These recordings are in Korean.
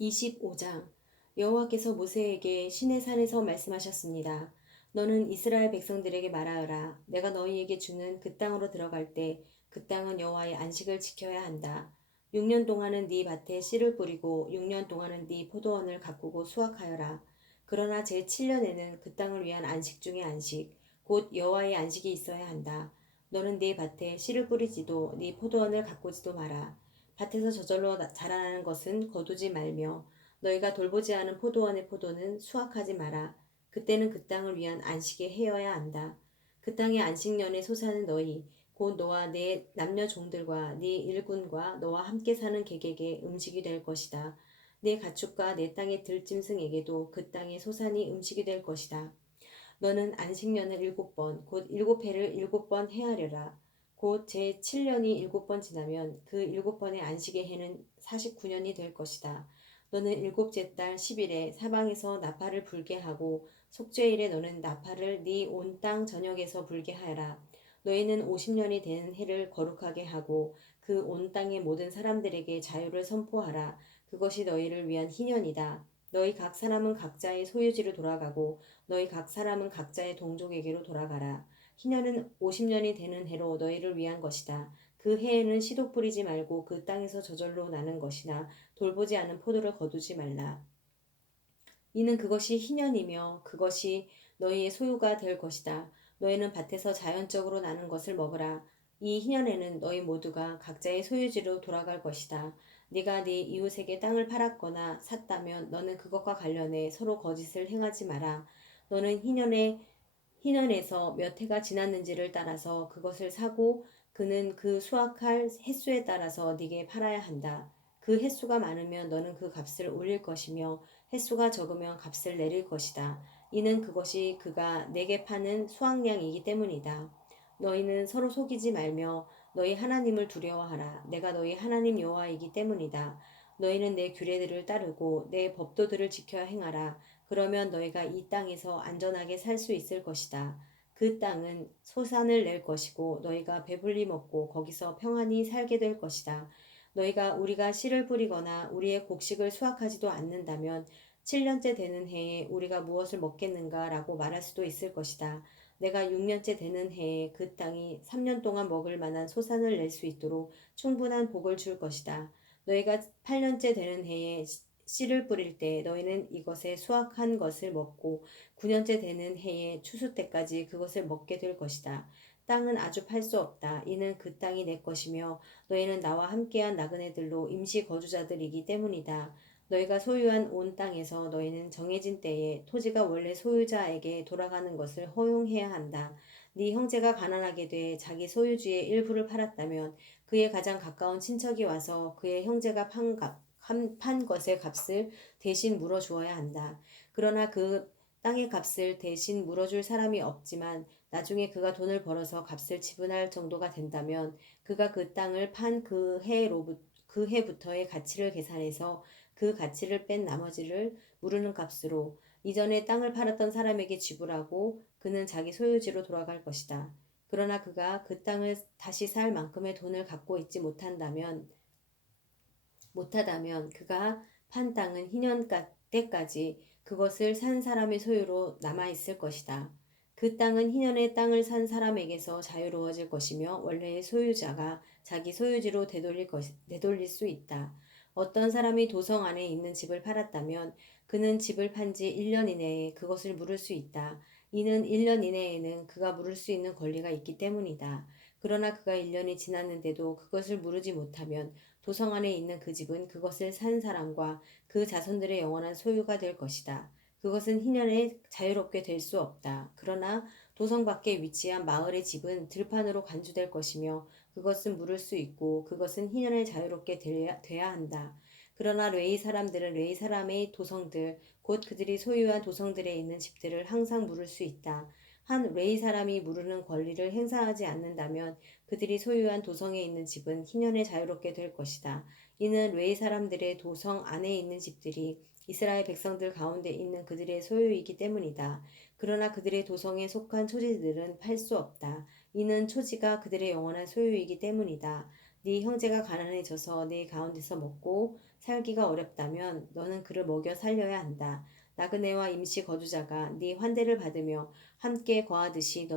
25장. 여호와께서 모세에게 시내산에서 말씀하셨습니다. 너는 이스라엘 백성들에게 말하여라. 내가 너희에게 주는 그 땅으로 들어갈 때 그 땅은 여호와의 안식을 지켜야 한다. 6년 동안은 네 밭에 씨를 뿌리고 6년 동안은 네 포도원을 가꾸고 수확하여라. 그러나 제7년에는 그 땅을 위한 안식 중의 안식, 곧 여호와의 안식이 있어야 한다. 너는 네 밭에 씨를 뿌리지도 네 포도원을 가꾸지도 마라. 밭에서 저절로 자라나는 것은 거두지 말며 너희가 돌보지 않은 포도원의 포도는 수확하지 마라. 그때는 그 땅을 위한 안식에 헤어야 한다. 그 땅의 안식년에 소사는 너희 곧 너와 네 남녀 종들과 네 일군과 너와 함께 사는 객에게 음식이 될 것이다. 네 가축과 내 땅의 들짐승에게도 그 땅의 소산이 음식이 될 것이다. 너는 안식년을 7번, 곧 7회를 7번 헤아려라. 곧 제7년이 7번 지나면 그 7번의 안식의 해는 49년이 될 것이다. 너는 일곱째 달 10일에 사방에서 나팔을 불게 하고 속죄일에 너는 나팔을 네 온 땅 전역에서 불게 하여라. 너희는 50년이 되는 해를 거룩하게 하고 그 온 땅의 모든 사람들에게 자유를 선포하라. 그것이 너희를 위한 희년이다. 너희 각 사람은 각자의 소유지로 돌아가고 너희 각 사람은 각자의 동족에게로 돌아가라. 희년은 50년이 되는 해로 너희를 위한 것이다. 그 해에는 씨도 뿌리지 말고 그 땅에서 저절로 나는 것이나 돌보지 않은 포도를 거두지 말라. 이는 그것이 희년이며 그것이 너희의 소유가 될 것이다. 너희는 밭에서 자연적으로 나는 것을 먹으라. 이 희년에는 너희 모두가 각자의 소유지로 돌아갈 것이다. 네가 네 이웃에게 땅을 팔았거나 샀다면 너는 그것과 관련해 서로 거짓을 행하지 마라. 너는 희년에서 몇 해가 지났는지를 따라서 그것을 사고 그는 그 수확할 횟수에 따라서 네게 팔아야 한다. 그 횟수가 많으면 너는 그 값을 올릴 것이며 횟수가 적으면 값을 내릴 것이다. 이는 그것이 그가 내게 파는 수확량이기 때문이다. 너희는 서로 속이지 말며 너희 하나님을 두려워하라. 내가 너희 하나님 여호와이기 때문이다. 너희는 내 규례들을 따르고 내 법도들을 지켜 행하라. 그러면 너희가 이 땅에서 안전하게 살 수 있을 것이다. 그 땅은 소산을 낼 것이고 너희가 배불리 먹고 거기서 평안히 살게 될 것이다. 너희가 우리가 씨를 뿌리거나 우리의 곡식을 수확하지도 않는다면 7년째 되는 해에 우리가 무엇을 먹겠는가 라고 말할 수도 있을 것이다. 내가 6년째 되는 해에 그 땅이 3년 동안 먹을 만한 소산을 낼 수 있도록 충분한 복을 줄 것이다. 너희가 8년째 되는 해에 씨를 뿌릴 때 너희는 이것에 수확한 것을 먹고 9년째 되는 해에 추수 때까지 그것을 먹게 될 것이다. 땅은 아주 팔 수 없다. 이는 그 땅이 내 것이며 너희는 나와 함께한 나그네들로 임시 거주자들이기 때문이다. 너희가 소유한 온 땅에서 너희는 정해진 때에 토지가 원래 소유자에게 돌아가는 것을 허용해야 한다. 네 형제가 가난하게 돼 자기 소유주의 일부를 팔았다면 그의 가장 가까운 친척이 와서 그의 형제가 판 것의 값을 대신 물어주어야 한다. 그러나 그 땅의 값을 대신 물어줄 사람이 없지만 나중에 그가 돈을 벌어서 값을 지불할 정도가 된다면 그가 그 땅을 판 그 해부터의 가치를 계산해서 그 가치를 뺀 나머지를 무르는 값으로 이전에 땅을 팔았던 사람에게 지불하고 그는 자기 소유지로 돌아갈 것이다. 그러나 그가 그 땅을 다시 살 만큼의 돈을 갖고 있지 못하다면 그가 판 땅은 희년 때까지 그것을 산 사람의 소유로 남아있을 것이다. 그 땅은 희년에 땅을 산 사람에게서 자유로워질 것이며 원래의 소유자가 자기 소유지로 되돌릴 수 있다. 어떤 사람이 도성 안에 있는 집을 팔았다면 그는 집을 판지 1년 이내에 그것을 물을 수 있다. 이는 1년 이내에는 그가 물을 수 있는 권리가 있기 때문이다. 그러나 그가 1년이 지났는데도 그것을 물으지 못하면 도성 안에 있는 그 집은 그것을 산 사람과 그 자손들의 영원한 소유가 될 것이다. 그것은 희년에 자유롭게 될 수 없다. 그러나 도성 밖에 위치한 마을의 집은 들판으로 간주될 것이며 그것은 물을 수 있고 그것은 희년에 자유롭게 돼야 한다. 그러나 레위 사람들은 레위 사람의 도성들, 곧 그들이 소유한 도성들에 있는 집들을 항상 물을 수 있다. 한 레위 사람이 무르는 권리를 행사하지 않는다면 그들이 소유한 도성에 있는 집은 희년에 자유롭게 될 것이다. 이는 레위 사람들의 도성 안에 있는 집들이 이스라엘 백성들 가운데 있는 그들의 소유이기 때문이다. 그러나 그들의 도성에 속한 초지들은 팔 수 없다. 이는 초지가 그들의 영원한 소유이기 때문이다. 네 형제가 가난해져서 네 가운데서 먹고 살기가 어렵다면 너는 그를 먹여 살려야 한다. 나그네와 임시 거주자가 네 환대를 받으며 함께 거하듯이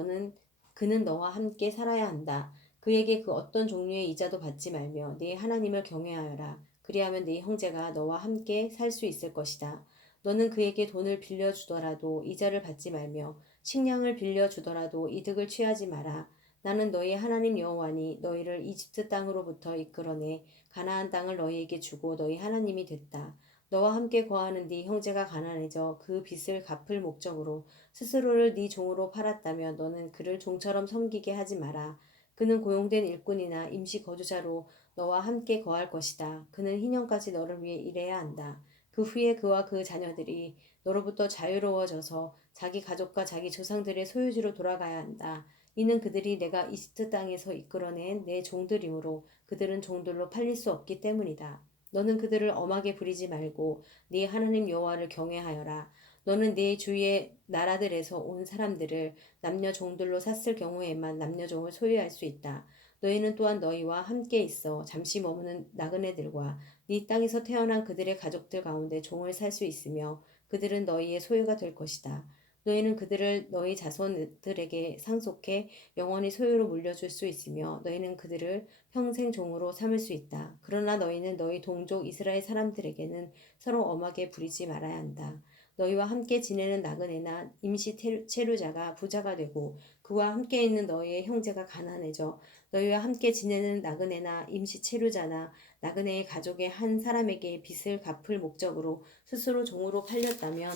그는 너와 함께 살아야 한다. 그에게 그 어떤 종류의 이자도 받지 말며 네 하나님을 경외하여라. 그리하면 네 형제가 너와 함께 살 수 있을 것이다. 너는 그에게 돈을 빌려주더라도 이자를 받지 말며 식량을 빌려주더라도 이득을 취하지 마라. 나는 너희 하나님 여호와니 너희를 이집트 땅으로부터 이끌어내 가나안 땅을 너희에게 주고 너희 하나님이 됐다. 너와 함께 거하는 네 형제가 가난해져 그 빚을 갚을 목적으로 스스로를 네 종으로 팔았다면 너는 그를 종처럼 섬기게 하지 마라. 그는 고용된 일꾼이나 임시 거주자로 너와 함께 거할 것이다. 그는 희년까지 너를 위해 일해야 한다. 그 후에 그와 그 자녀들이 너로부터 자유로워져서 자기 가족과 자기 조상들의 소유지로 돌아가야 한다. 이는 그들이 내가 이집트 땅에서 이끌어낸 내 종들이므로 그들은 종들로 팔릴 수 없기 때문이다. 너는 그들을 엄하게 부리지 말고 네 하나님 여호와를 경외하여라. 너는 네 주위의 나라들에서 온 사람들을 남녀 종들로 샀을 경우에만 남녀 종을 소유할 수 있다. 너희는 또한 너희와 함께 있어 잠시 머무는 나그네들과 네 땅에서 태어난 그들의 가족들 가운데 종을 살 수 있으며 그들은 너희의 소유가 될 것이다. 너희는 그들을 너희 자손들에게 상속해 영원히 소유로 물려줄 수 있으며 너희는 그들을 평생 종으로 삼을 수 있다. 그러나 너희는 너희 동족 이스라엘 사람들에게는 서로 엄하게 부리지 말아야 한다. 너희와 함께 지내는 나그네나 임시 체류자가 부자가 되고 그와 함께 있는 너희의 형제가 가난해져 너희와 함께 지내는 나그네나 임시 체류자나 나그네의 가족의 한 사람에게 빚을 갚을 목적으로 스스로 종으로 팔렸다면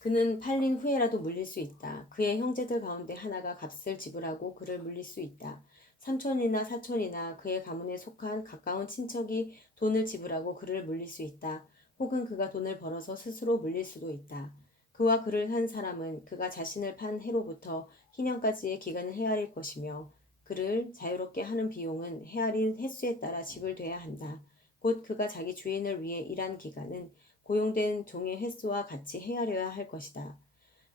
그는 팔린 후에라도 물릴 수 있다. 그의 형제들 가운데 하나가 값을 지불하고 그를 물릴 수 있다. 삼촌이나 사촌이나 그의 가문에 속한 가까운 친척이 돈을 지불하고 그를 물릴 수 있다. 혹은 그가 돈을 벌어서 스스로 물릴 수도 있다. 그와 그를 한 사람은 그가 자신을 판 해로부터 희년까지의 기간을 헤아릴 것이며 그를 자유롭게 하는 비용은 헤아린 횟수에 따라 지불돼야 한다. 곧 그가 자기 주인을 위해 일한 기간은 고용된 종의 횟수와 같이 헤아려야 할 것이다.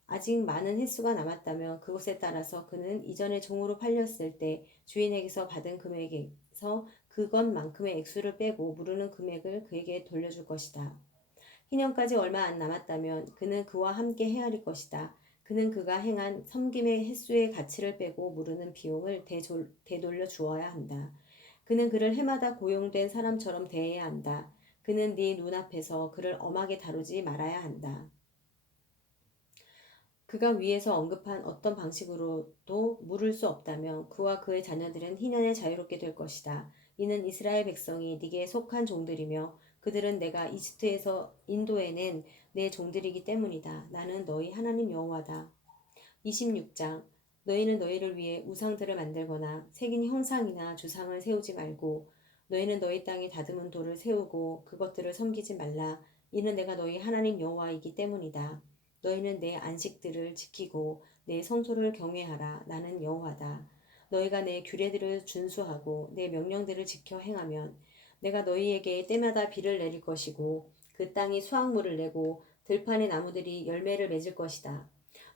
아직 많은 횟수가 남았다면 그것에 따라서 그는 이전에 종으로 팔렸을 때 주인에게서 받은 금액에서 그것만큼의 액수를 빼고 무르는 금액을 그에게 돌려줄 것이다. 희년까지 얼마 안 남았다면 그는 그와 함께 헤아릴 것이다. 그는 그가 행한 섬김의 횟수의 가치를 빼고 무르는 비용을 되돌려 주어야 한다. 그는 그를 해마다 고용된 사람처럼 대해야 한다. 그는 네 눈앞에서 그를 엄하게 다루지 말아야 한다. 그가 위에서 언급한 어떤 방식으로도 물을 수 없다면 그와 그의 자녀들은 희년에 자유롭게 될 것이다. 이는 이스라엘 백성이 네게 속한 종들이며 그들은 내가 이집트에서 인도해낸 내 종들이기 때문이다. 나는 너희 하나님 여호와다. 26장 너희는 너희를 위해 우상들을 만들거나 새긴 형상이나 주상을 세우지 말고 너희는 너희 땅에 다듬은 돌을 세우고 그것들을 섬기지 말라. 이는 내가 너희 하나님 여호와이기 때문이다. 너희는 내 안식들을 지키고 내 성소를 경외하라. 나는 여호와다. 너희가 내 규례들을 준수하고 내 명령들을 지켜 행하면 내가 너희에게 때마다 비를 내릴 것이고 그 땅이 수확물을 내고 들판의 나무들이 열매를 맺을 것이다.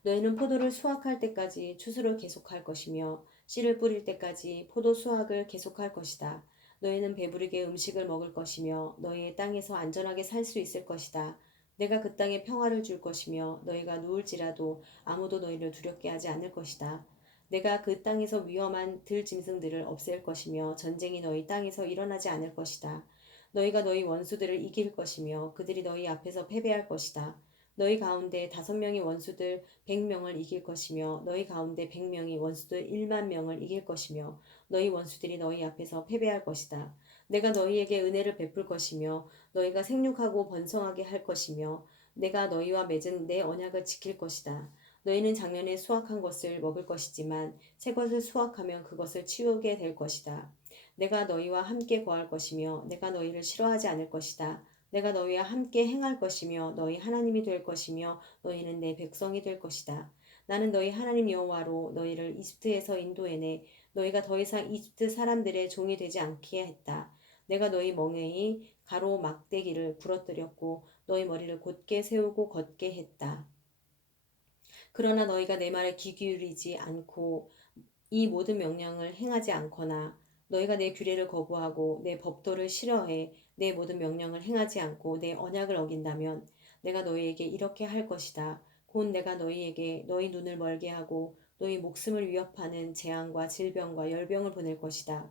너희는 포도를 수확할 때까지 추수를 계속할 것이며 씨를 뿌릴 때까지 포도 수확을 계속할 것이다. 너희는 배부르게 음식을 먹을 것이며 너희의 땅에서 안전하게 살 수 있을 것이다. 내가 그 땅에 평화를 줄 것이며 너희가 누울지라도 아무도 너희를 두렵게 하지 않을 것이다. 내가 그 땅에서 위험한 들짐승들을 없앨 것이며 전쟁이 너희 땅에서 일어나지 않을 것이다. 너희가 너희 원수들을 이길 것이며 그들이 너희 앞에서 패배할 것이다. 너희 가운데 5명이 원수들 100명을 이길 것이며 너희 가운데 100명이 원수들 1만 명을 이길 것이며 너희 원수들이 너희 앞에서 패배할 것이다. 내가 너희에게 은혜를 베풀 것이며 너희가 생육하고 번성하게 할 것이며 내가 너희와 맺은 내 언약을 지킬 것이다. 너희는 작년에 수확한 것을 먹을 것이지만 새 것을 수확하면 그것을 치우게 될 것이다. 내가 너희와 함께 거할 것이며 내가 너희를 싫어하지 않을 것이다. 내가 너희와 함께 행할 것이며 너희 하나님이 될 것이며 너희는 내 백성이 될 것이다. 나는 너희 하나님 여호와로 너희를 이집트에서 인도해내 너희가 더 이상 이집트 사람들의 종이 되지 않게 했다. 내가 너희 멍에의 가로 막대기를 부러뜨렸고 너희 머리를 곧게 세우고 걷게 했다. 그러나 너희가 내 말에 귀 기울이지 않고 이 모든 명령을 행하지 않거나 너희가 내 규례를 거부하고 내 법도를 싫어해 내 모든 명령을 행하지 않고 내 언약을 어긴다면 내가 너희에게 이렇게 할 것이다. 곧 내가 너희에게 너희 눈을 멀게 하고 너희 목숨을 위협하는 재앙과 질병과 열병을 보낼 것이다.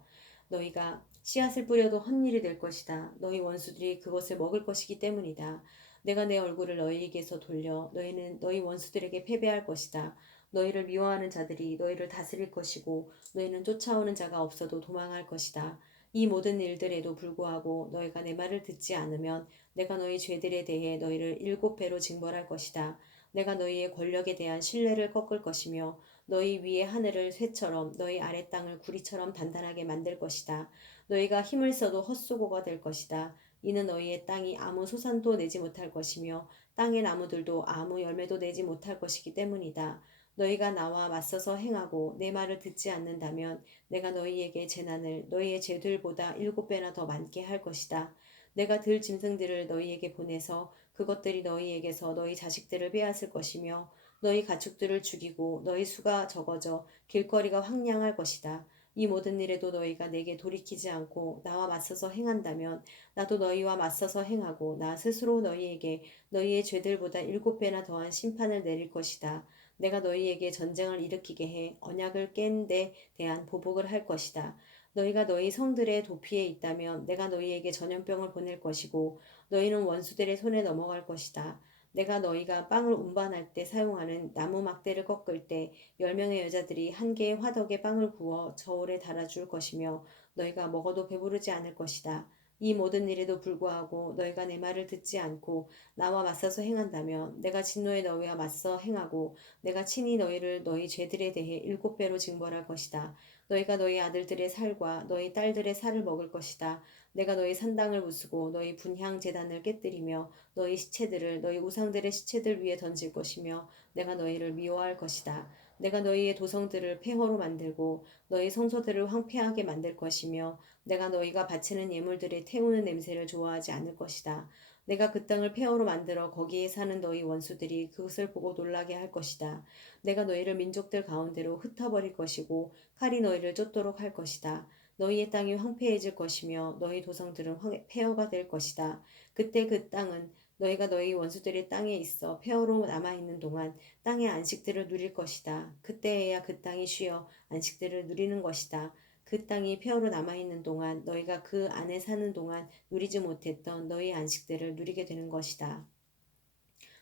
너희가 씨앗을 뿌려도 헛일이 될 것이다. 너희 원수들이 그것을 먹을 것이기 때문이다. 내가 내 얼굴을 너희에게서 돌려 너희는 너희 원수들에게 패배할 것이다. 너희를 미워하는 자들이 너희를 다스릴 것이고 너희는 쫓아오는 자가 없어도 도망할 것이다. 이 모든 일들에도 불구하고 너희가 내 말을 듣지 않으면 내가 너희 죄들에 대해 너희를 7배로 징벌할 것이다. 내가 너희의 권력에 대한 신뢰를 꺾을 것이며 너희 위의 하늘을 쇠처럼 너희 아래 땅을 구리처럼 단단하게 만들 것이다. 너희가 힘을 써도 헛수고가 될 것이다. 이는 너희의 땅이 아무 소산도 내지 못할 것이며 땅의 나무들도 아무 열매도 내지 못할 것이기 때문이다. 너희가 나와 맞서서 행하고 내 말을 듣지 않는다면 내가 너희에게 재난을 너희의 죄들보다 7배나 더 많게 할 것이다. 내가 들 짐승들을 너희에게 보내서 그것들이 너희에게서 너희 자식들을 빼앗을 것이며 너희 가축들을 죽이고 너희 수가 적어져 길거리가 황량할 것이다. 이 모든 일에도 너희가 내게 돌이키지 않고 나와 맞서서 행한다면 나도 너희와 맞서서 행하고 나 스스로 너희에게 너희의 죄들보다 7배나 더한 심판을 내릴 것이다. 내가 너희에게 전쟁을 일으키게 해 언약을 깬 데 대한 보복을 할 것이다. 너희가 너희 성들의 도피에 있다면 내가 너희에게 전염병을 보낼 것이고 너희는 원수들의 손에 넘어갈 것이다. 내가 너희가 빵을 운반할 때 사용하는 나무 막대를 꺾을 때 10명의 여자들이 한 개의 화덕에 빵을 구워 저울에 달아줄 것이며 너희가 먹어도 배부르지 않을 것이다. 이 모든 일에도 불구하고 너희가 내 말을 듣지 않고 나와 맞서서 행한다면 내가 진노에 너희와 맞서 행하고 내가 친히 너희를 너희 죄들에 대해 7배로 징벌할 것이다. 너희가 너희 아들들의 살과 너희 딸들의 살을 먹을 것이다. 내가 너희 산당을 부수고 너희 분향 제단을 깨뜨리며 너희 시체들을 너희 우상들의 시체들 위에 던질 것이며 내가 너희를 미워할 것이다. 내가 너희의 도성들을 폐허로 만들고 너희 성소들을 황폐하게 만들 것이며 내가 너희가 바치는 예물들의 태우는 냄새를 좋아하지 않을 것이다. 내가 그 땅을 폐허로 만들어 거기에 사는 너희 원수들이 그것을 보고 놀라게 할 것이다. 내가 너희를 민족들 가운데로 흩어버릴 것이고 칼이 너희를 쫓도록 할 것이다. 너희의 땅이 황폐해질 것이며 너희 도성들은 폐허가 될 것이다. 그때 그 땅은 너희가 너희 원수들의 땅에 있어 폐허로 남아있는 동안 땅의 안식들을 누릴 것이다. 그때에야 그 땅이 쉬어 안식들을 누리는 것이다. 그 땅이 폐허로 남아있는 동안 너희가 그 안에 사는 동안 누리지 못했던 너희 안식들을 누리게 되는 것이다.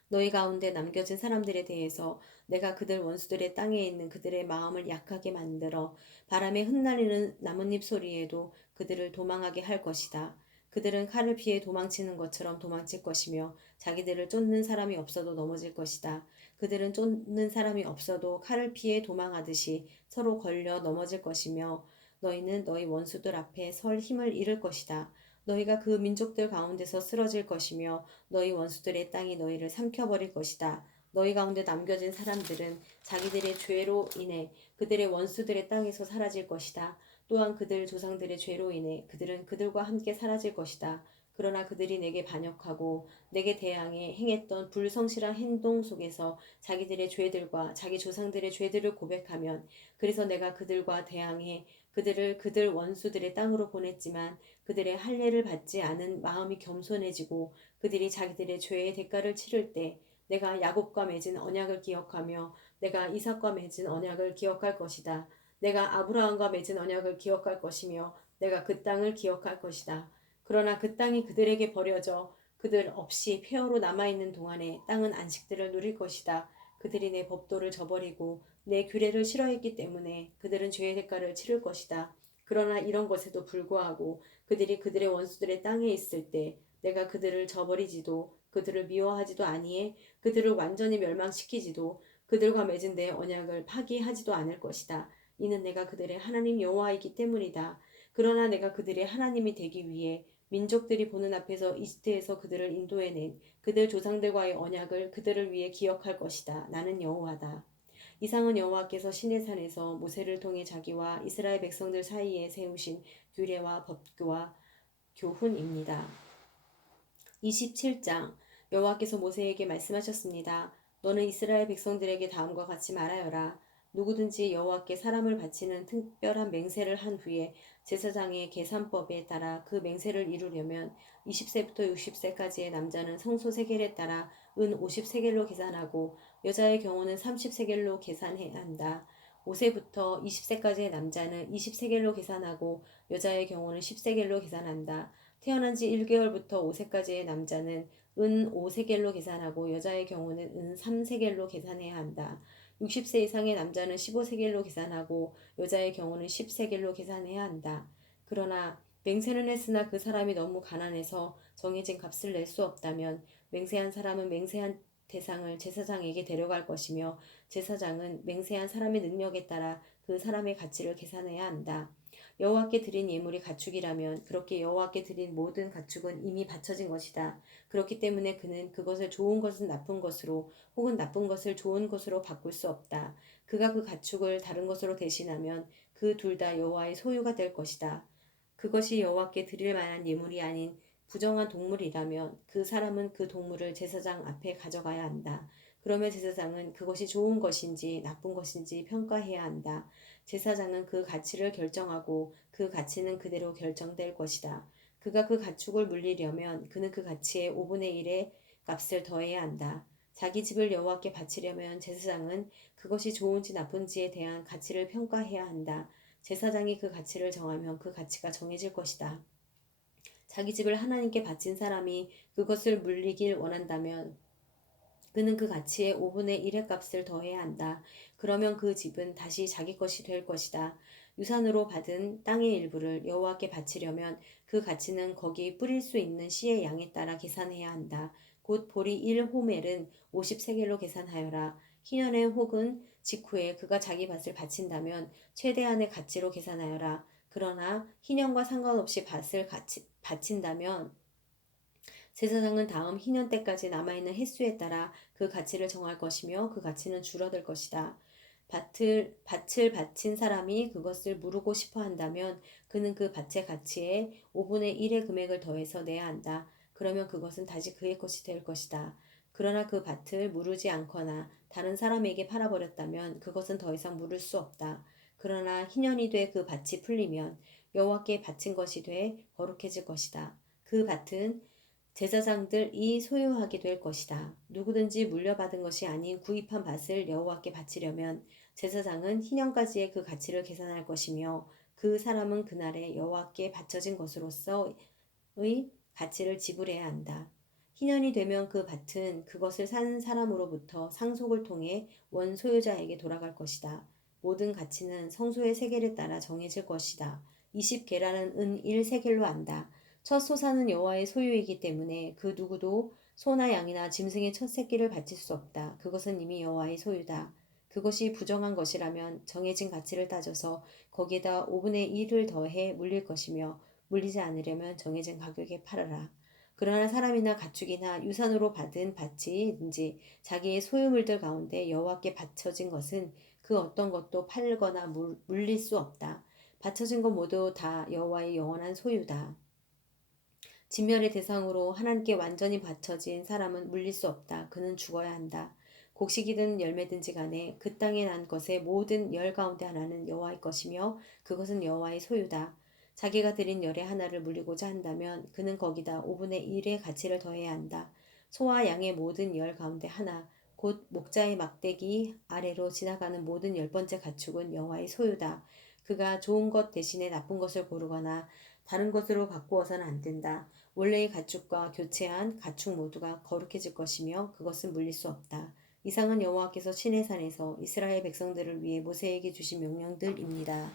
너희 가운데 남겨진 사람들에 대해서 내가 그들 원수들의 땅에 있는 그들의 마음을 약하게 만들어 바람에 흩날리는 나뭇잎 소리에도 그들을 도망하게 할 것이다. 그들은 칼을 피해 도망치는 것처럼 도망칠 것이며 자기들을 쫓는 사람이 없어도 넘어질 것이다. 그들은 쫓는 사람이 없어도 칼을 피해 도망하듯이 서로 걸려 넘어질 것이며 너희는 너희 원수들 앞에 설 힘을 잃을 것이다. 너희가 그 민족들 가운데서 쓰러질 것이며 너희 원수들의 땅이 너희를 삼켜버릴 것이다. 너희 가운데 남겨진 사람들은 자기들의 죄로 인해 그들의 원수들의 땅에서 사라질 것이다. 또한 그들 조상들의 죄로 인해 그들은 그들과 함께 사라질 것이다. 그러나 그들이 내게 반역하고 내게 대항해 행했던 불성실한 행동 속에서 자기들의 죄들과 자기 조상들의 죄들을 고백하면 그래서 내가 그들과 대항해 그들을 그들 원수들의 땅으로 보냈지만 그들의 할례를 받지 않은 마음이 겸손해지고 그들이 자기들의 죄의 대가를 치를 때 내가 야곱과 맺은 언약을 기억하며 내가 이삭과 맺은 언약을 기억할 것이다. 내가 아브라함과 맺은 언약을 기억할 것이며 내가 그 땅을 기억할 것이다. 그러나 그 땅이 그들에게 버려져 그들 없이 폐허로 남아있는 동안에 땅은 안식들을 누릴 것이다. 그들이 내 법도를 저버리고 내 규례를 싫어했기 때문에 그들은 죄의 대가를 치를 것이다. 그러나 이런 것에도 불구하고 그들이 그들의 원수들의 땅에 있을 때 내가 그들을 저버리지도 그들을 미워하지도 아니해 그들을 완전히 멸망시키지도 그들과 맺은 내 언약을 파기하지도 않을 것이다. 이는 내가 그들의 하나님 여호와이기 때문이다. 그러나 내가 그들의 하나님이 되기 위해 민족들이 보는 앞에서 이집트에서 그들을 인도해낸 그들 조상들과의 언약을 그들을 위해 기억할 것이다. 나는 여호와다. 이상은 여호와께서 시내산에서 모세를 통해 자기와 이스라엘 백성들 사이에 세우신 규례와 법규와 교훈입니다. 27장 여호와께서 모세에게 말씀하셨습니다. 너는 이스라엘 백성들에게 다음과 같이 말하여라. 누구든지 여호와께 사람을 바치는 특별한 맹세를 한 후에 제사장의 계산법에 따라 그 맹세를 이루려면 20세부터 60세까지의 남자는 성소 세겔에 따라 은 50세겔로 계산하고 여자의 경우는 30세겔로 계산해야 한다. 5세부터 20세까지의 남자는 20세겔로 계산하고 여자의 경우는 10세겔로 계산한다. 태어난 지 1개월부터 5세까지의 남자는 은 5세겔로 계산하고 여자의 경우는 은 3세겔로 계산해야 한다. 60세 이상의 남자는 15세겔로 계산하고 여자의 경우는 10세겔로 계산해야 한다. 그러나 맹세는 했으나 그 사람이 너무 가난해서 정해진 값을 낼 수 없다면 맹세한 사람은 맹세한 대상을 제사장에게 데려갈 것이며 제사장은 맹세한 사람의 능력에 따라 그 사람의 가치를 계산해야 한다. 여호와께 드린 예물이 가축이라면 그렇게 여호와께 드린 모든 가축은 이미 바쳐진 것이다. 그렇기 때문에 그는 그것을 좋은 것은 나쁜 것으로 혹은 나쁜 것을 좋은 것으로 바꿀 수 없다. 그가 그 가축을 다른 것으로 대신하면 그 둘 다 여호와의 소유가 될 것이다. 그것이 여호와께 드릴 만한 예물이 아닌 부정한 동물이라면 그 사람은 그 동물을 제사장 앞에 가져가야 한다. 그러면 제사장은 그것이 좋은 것인지 나쁜 것인지 평가해야 한다. 제사장은 그 가치를 결정하고 그 가치는 그대로 결정될 것이다. 그가 그 가축을 물리려면 그는 그 가치의 5분의 1의 값을 더해야 한다. 자기 집을 여호와께 바치려면 제사장은 그것이 좋은지 나쁜지에 대한 가치를 평가해야 한다. 제사장이 그 가치를 정하면 그 가치가 정해질 것이다. 자기 집을 하나님께 바친 사람이 그것을 물리길 원한다면 그는 그 가치의 5분의 1의 값을 더해야 한다. 그러면 그 집은 다시 자기 것이 될 것이다. 유산으로 받은 땅의 일부를 여호와께 바치려면 그 가치는 거기 뿌릴 수 있는 씨의 양에 따라 계산해야 한다. 곧 보리 1호멜은 50세겔로 계산하여라. 희년의 혹은 직후에 그가 자기 밭을 바친다면 최대한의 가치로 계산하여라. 그러나 희년과 상관없이 밭을 바친다면 제사장은 다음 희년 때까지 남아있는 횟수에 따라 그 가치를 정할 것이며 그 가치는 줄어들 것이다. 밭을 바친 사람이 그것을 무르고 싶어 한다면 그는 그 밭의 가치에 5분의 1의 금액을 더해서 내야 한다. 그러면 그것은 다시 그의 것이 될 것이다. 그러나 그 밭을 무르지 않거나 다른 사람에게 팔아버렸다면 그것은 더 이상 무를 수 없다. 그러나 희년이 돼 그 밭이 풀리면 여호와께 바친 것이 돼 거룩해질 것이다. 그 밭은 제사장들이 소유하게 될 것이다. 누구든지 물려받은 것이 아닌 구입한 밭을 여호와께 바치려면 제사장은 희년까지의 그 가치를 계산할 것이며 그 사람은 그날에 여호와께 바쳐진 것으로서의 가치를 지불해야 한다. 희년이 되면 그 밭은 그것을 산 사람으로부터 상속을 통해 원소유자에게 돌아갈 것이다. 모든 가치는 성소의 세겔에 따라 정해질 것이다. 20게라는 은 1세겔로 한다. 첫 소사는 여호와의 소유이기 때문에 그 누구도 소나 양이나 짐승의 첫 새끼를 바칠 수 없다. 그것은 이미 여호와의 소유다. 그것이 부정한 것이라면 정해진 가치를 따져서 거기에다 5분의 1을 더해 물릴 것이며 물리지 않으려면 정해진 가격에 팔아라. 그러나 사람이나 가축이나 유산으로 받은 밭이든지 자기의 소유물들 가운데 여호와께 바쳐진 것은 그 어떤 것도 팔거나 물릴 수 없다. 바쳐진 것 모두 다 여호와의 영원한 소유다. 진멸의 대상으로 하나님께 완전히 바쳐진 사람은 물릴 수 없다. 그는 죽어야 한다. 곡식이든 열매든지 간에 그 땅에 난 것의 모든 열 가운데 하나는 여호와의 것이며 그것은 여호와의 소유다. 자기가 드린 열의 하나를 물리고자 한다면 그는 거기다 5분의 1의 가치를 더해야 한다. 소와 양의 모든 열 가운데 하나, 곧 목자의 막대기 아래로 지나가는 모든 10번째 가축은 여호와의 소유다. 그가 좋은 것 대신에 나쁜 것을 고르거나 다른 것으로 바꾸어서는 안 된다. 원래의 가축과 교체한 가축 모두가 거룩해질 것이며 그것은 물릴 수 없다. 이상은 여호와께서 시내산에서 이스라엘 백성들을 위해 모세에게 주신 명령들입니다.